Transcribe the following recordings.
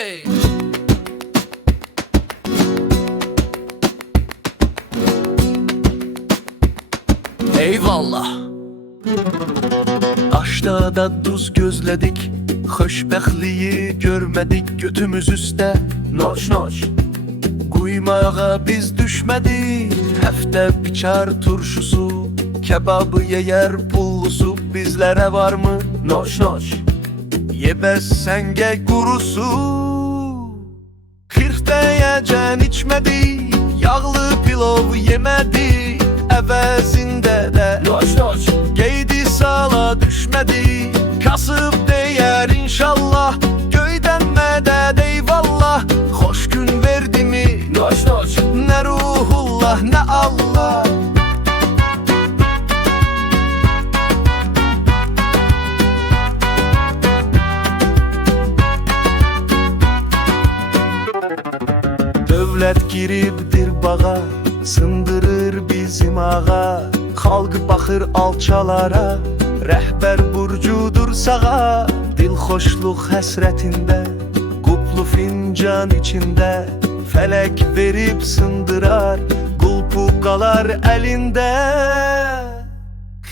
Hey! Eyvallah. Aşda da duz gözledik, xoşbəxtliyi görmedik, götümüz üstə noç noç. Kuymağa biz düşmedik, həftə biçar turşusu, kebabı yeyer pullusu, bizlere var mı noç noç? Yebez senge kurusu, 40 deyəcən içmedik, yağlı pilov yemedik, əvəzində də noç noç. Geydi sala düşmedi, kasıb deyər inşallah, göydən mədəd eyvallah. Xoş gün verdi mi noç noç, nə ruhullah nə Allah. Dövlət giribdir bağa, sındırır bizim ağa. Xalq baxır alçalara, rəhbər burcudur sağa. Dilxoşluq həsrətində, quplu fincan içində, fələk verib sındırar, qulpu qalar əlində.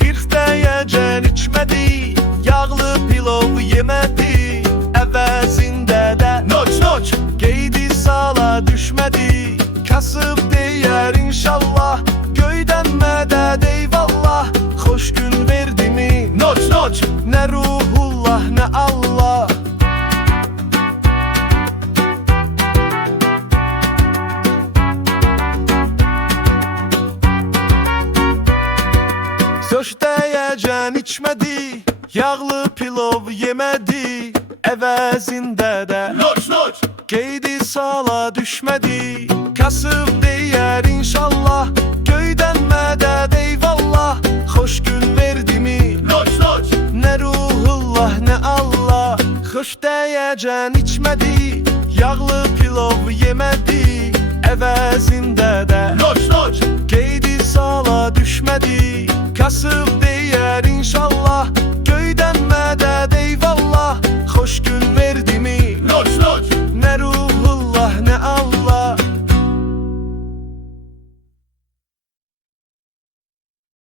40 deyəcən içmədi, yağlı pilov yemədi, əvəzində də noç noç. Geydi sala düşmədi, kasıb deyər inşallah, göydən mədəd eyvallah. Xoş gün verdi mi noç noç, nə ruhullah nə Allah. Söş deyəcən içmədi, yağlı pilov yemədi, əvəzində də noç noç. Geydi sala düşmədi, kasıb deyər inşallah, göydən mədəd eyvallah. Xoş gün verdi mi noç noç, nə ruhullah nə Allah. Xoş deyəcən içmədi, yağlı pilov yemədi, əvəzində